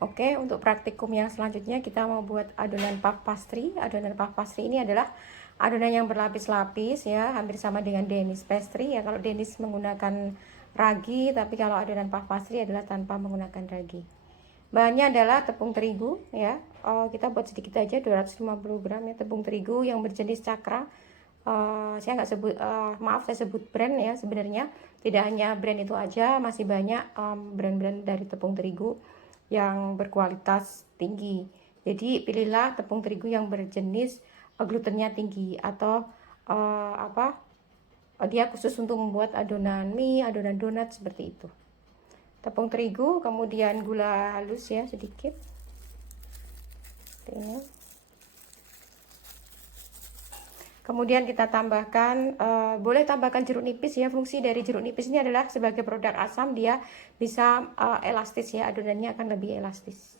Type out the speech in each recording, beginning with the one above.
Oke, untuk praktikum yang selanjutnya kita mau buat adonan puff pastry. Adonan puff pastry ini adalah adonan yang berlapis-lapis ya, hampir sama dengan Danish pastry ya. Kalau Danish menggunakan ragi, tapi kalau adonan puff pastry adalah tanpa menggunakan ragi. Bahannya adalah tepung terigu ya. Kita buat sedikit aja 250 gram ya tepung terigu yang berjenis cakra. Saya nggak sebut, maaf saya sebut brand ya, sebenarnya tidak hanya brand itu aja, masih banyak brand-brand dari tepung terigu yang berkualitas tinggi. Jadi pilihlah tepung terigu yang berjenis glutennya tinggi atau dia khusus untuk membuat adonan mie, adonan donat seperti itu. Tepung terigu, kemudian gula halus ya sedikit. Ini. Kemudian kita tambahkan, boleh tambahkan jeruk nipis ya. Fungsi dari jeruk nipis ini adalah sebagai produk asam, dia bisa elastis ya, adonannya akan lebih elastis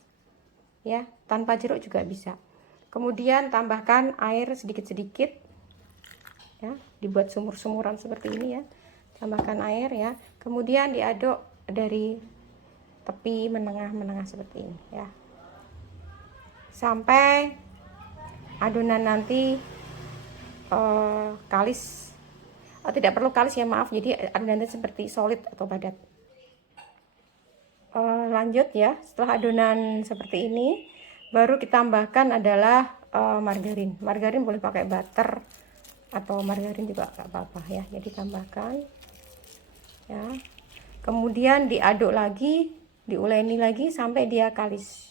ya, tanpa jeruk juga bisa. Kemudian tambahkan air sedikit-sedikit ya, dibuat sumur-sumuran seperti ini ya. Tambahkan air ya, kemudian diaduk dari tepi menengah-menengah seperti ini ya, sampai adonan nanti kalis. Tidak perlu kalis ya, maaf, jadi adonannya seperti solid atau padat. Lanjut ya, setelah adonan seperti ini baru kita tambahkan adalah margarin. Margarin boleh pakai butter atau margarin juga gak apa-apa ya. Jadi tambahkan ya, kemudian diaduk lagi, diuleni lagi sampai dia kalis.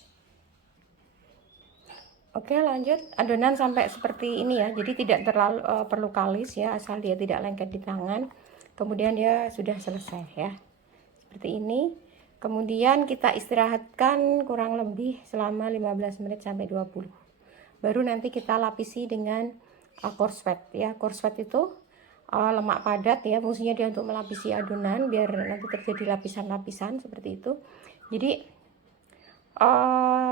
Oke, lanjut adonan sampai seperti ini ya, jadi tidak terlalu perlu kalis ya, asal dia tidak lengket di tangan. Kemudian dia sudah selesai ya, seperti ini. Kemudian kita istirahatkan kurang lebih selama 15 menit sampai 20. Baru nanti kita lapisi dengan coarse fat ya. Coarse fat itu lemak padat ya, fungsinya dia untuk melapisi adonan biar nanti terjadi lapisan-lapisan seperti itu. Jadi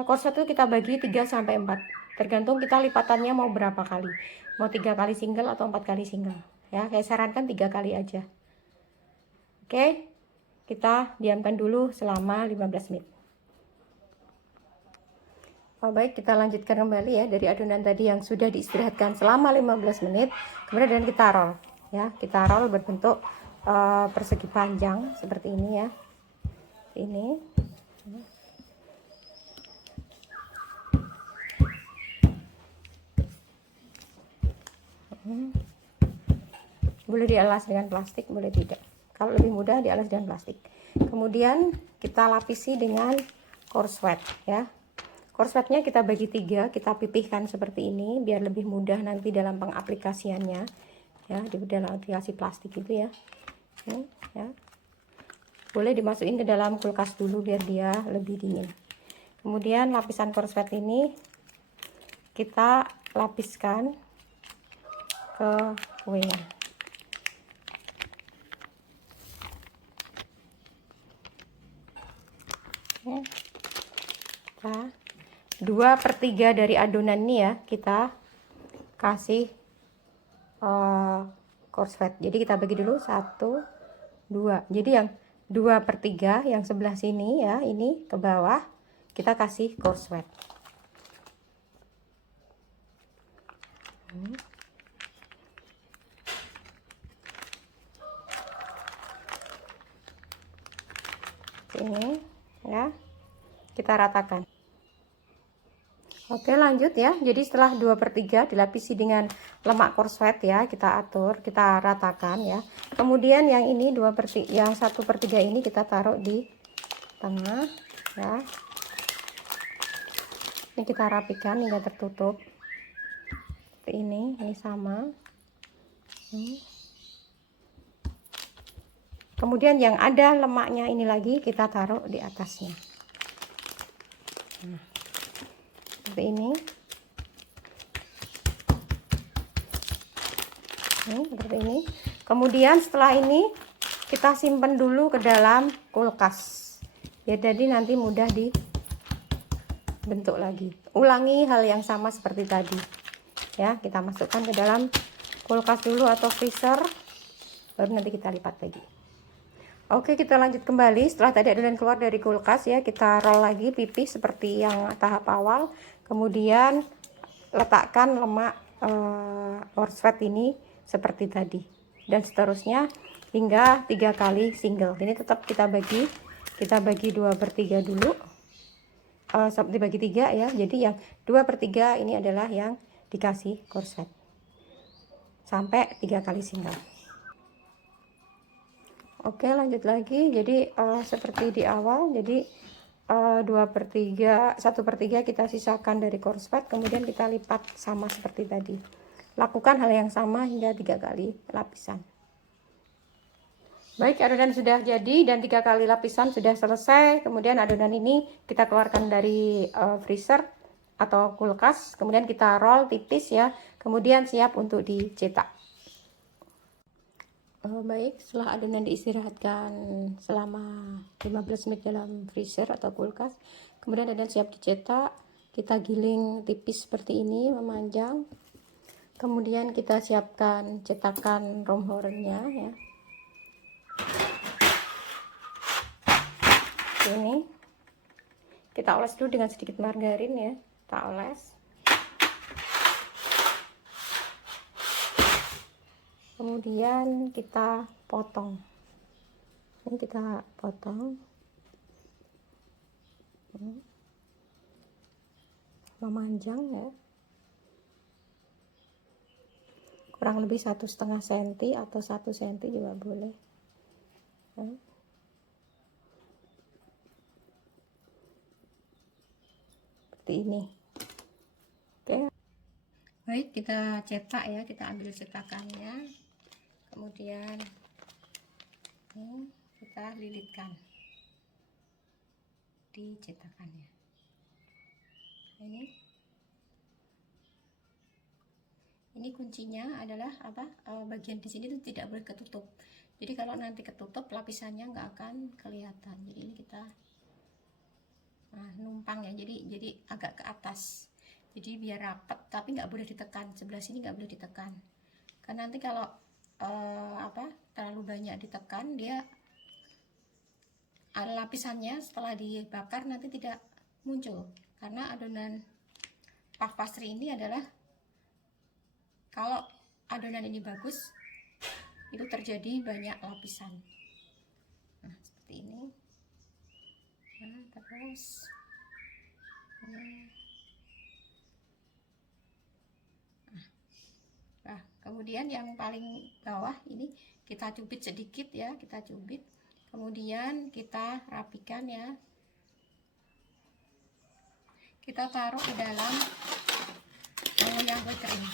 coarse fat itu kita bagi 3 sampai 4. Tergantung kita lipatannya mau berapa kali. Mau 3 kali single atau 4 kali single ya. Saya sarankan 3 kali aja. Oke. Kita diamkan dulu selama 15 menit. Baik, kita lanjutkan kembali ya dari adonan tadi yang sudah diistirahatkan selama 15 menit. Kemudian kita roll ya. Kita roll berbentuk persegi panjang seperti ini ya. Ini. Boleh dialas dengan plastik, boleh tidak. Kalau lebih mudah dialas dengan plastik. Kemudian kita lapisi dengan coarse fat ya. Coarse fatnya kita bagi 3, kita pipihkan seperti ini biar lebih mudah nanti dalam pengaplikasiannya ya, di dalam aplikasi plastik itu ya. Ya. Boleh dimasukin ke dalam kulkas dulu biar dia lebih dingin. Kemudian lapisan coarse fat ini kita lapiskan ke kuenya. Nah, 2/3 dari adonan ini ya kita kasih coarse fat. Jadi kita bagi dulu 1, 2. Jadi yang 2/3 yang sebelah sini ya, ini ke bawah kita kasih coarse fat. Ini ya, kita ratakan. Oke, lanjut ya. Jadi setelah 2/3 dilapisi dengan lemak coarse fat ya, kita atur, kita ratakan ya. Kemudian yang ini 2/3, yang 1/3 ini kita taruh di tengah ya. Ini kita rapikan hingga tertutup seperti ini sama. Kemudian yang ada lemaknya ini lagi kita taruh di atasnya. Nah, seperti ini. Seperti ini. Kemudian setelah ini kita simpan dulu ke dalam kulkas. Ya, jadi nanti mudah dibentuk lagi. Ulangi hal yang sama seperti tadi. Ya, kita masukkan ke dalam kulkas dulu atau freezer. Baru nanti kita lipat lagi. Oke, kita lanjut kembali. Setelah tadi adonan keluar dari kulkas ya, kita roll lagi pipih seperti yang tahap awal. Kemudian letakkan lemak korslet ini seperti tadi, dan seterusnya hingga 3 kali single. Ini tetap kita bagi 2/3 dulu, dibagi 3 ya. Jadi yang 2/3 ini adalah yang dikasih korslet sampai 3 kali single. Oke, lanjut lagi. Jadi seperti di awal, jadi 1/3 kita sisakan dari korslet, kemudian kita lipat sama seperti tadi. Lakukan hal yang sama hingga 3 kali lapisan. Baik, adonan sudah jadi dan 3 kali lapisan sudah selesai. Kemudian adonan ini kita keluarkan dari freezer atau kulkas, kemudian kita roll tipis ya, kemudian siap untuk dicetak. Baik, setelah adonan diistirahatkan selama 15 menit dalam freezer atau kulkas, kemudian adonan siap dicetak. Kita giling tipis seperti ini, memanjang. Kemudian kita siapkan cetakan romhorennya ya. Ini kita oles dulu dengan sedikit margarin ya, kita oles. Kemudian kita potong. Ini kita potong. Memanjang ya. Kurang lebih 1,5 cm atau 1 cm juga boleh. Seperti ini. Oke. Baik, kita cetak ya, kita ambil cetakannya. Kemudian kita lilitkan di cetakannya. Ini kuncinya adalah apa? Bagian di sini tuh tidak boleh ketutup. Jadi kalau nanti ketutup, lapisannya nggak akan kelihatan. Jadi ini kita numpang ya. Jadi agak ke atas. Jadi biar rapat, tapi nggak boleh ditekan. Sebelah sini nggak boleh ditekan. Karena nanti kalau terlalu banyak ditekan, dia lapisannya setelah dibakar nanti tidak muncul. Karena adonan puff pastry ini adalah, kalau adonan ini bagus, itu terjadi banyak lapisan. Nah, seperti ini. Nah, terus nah, kemudian yang paling bawah ini kita cubit sedikit ya, kita cubit. Kemudian kita rapikan ya. Kita taruh ke dalam loyang kue kering.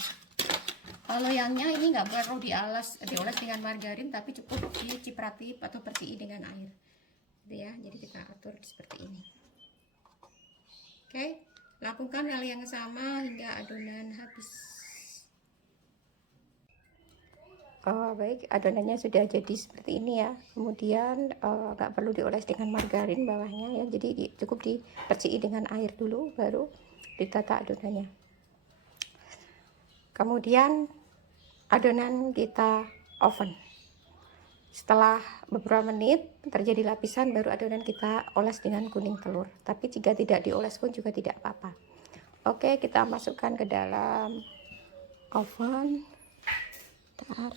Loyangnya ini nggak perlu dioles dengan margarin, tapi cukup diciprati atau bersihi dengan air. Gitu ya. Jadi kita atur seperti ini. Oke, lakukan hal yang sama hingga adonan habis. Baik, adonannya sudah jadi seperti ini ya. Kemudian nggak perlu dioles dengan margarin bawahnya ya. Jadi cukup dibersihi dengan air dulu, baru ditata adonannya. Kemudian adonan kita oven. Setelah beberapa menit terjadi lapisan, baru adonan kita oles dengan kuning telur. Tapi jika tidak dioles pun juga tidak apa-apa. Oke, kita masukkan ke dalam oven. Bentar.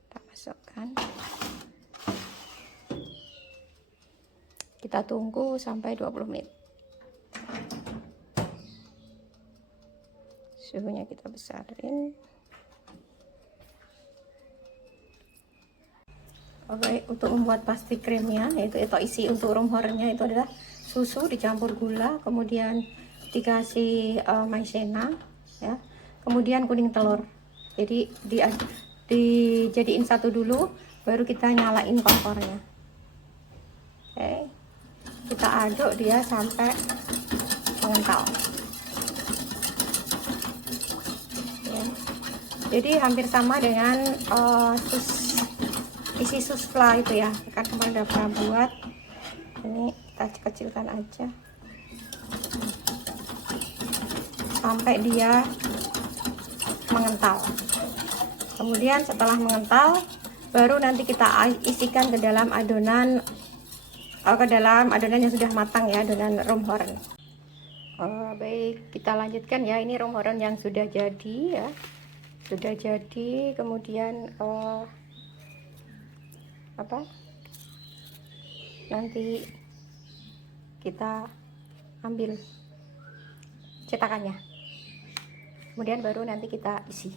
Kita masukkan. Kita tunggu sampai 20 menit. Suhunya kita besarin. Oke, untuk membuat pastry kremnya, yaitu isi untuk romhorennya itu adalah susu dicampur gula, kemudian dikasih maizena ya, kemudian kuning telur. Jadi dijadiin satu dulu, baru kita nyalain kompornya. Oke, kita aduk dia sampai mengental ya. Jadi hampir sama dengan isi souffle itu ya, kan kemarin udah pernah buat. Ini kita kecilkan aja. sampai dia mengental. Kemudian setelah mengental, baru nanti kita isikan ke dalam adonan yang sudah matang ya, adonan romhoren. Baik, kita lanjutkan ya. Ini romhoren yang sudah jadi ya, sudah jadi. Kemudian nanti kita ambil cetakannya, kemudian baru nanti kita isi.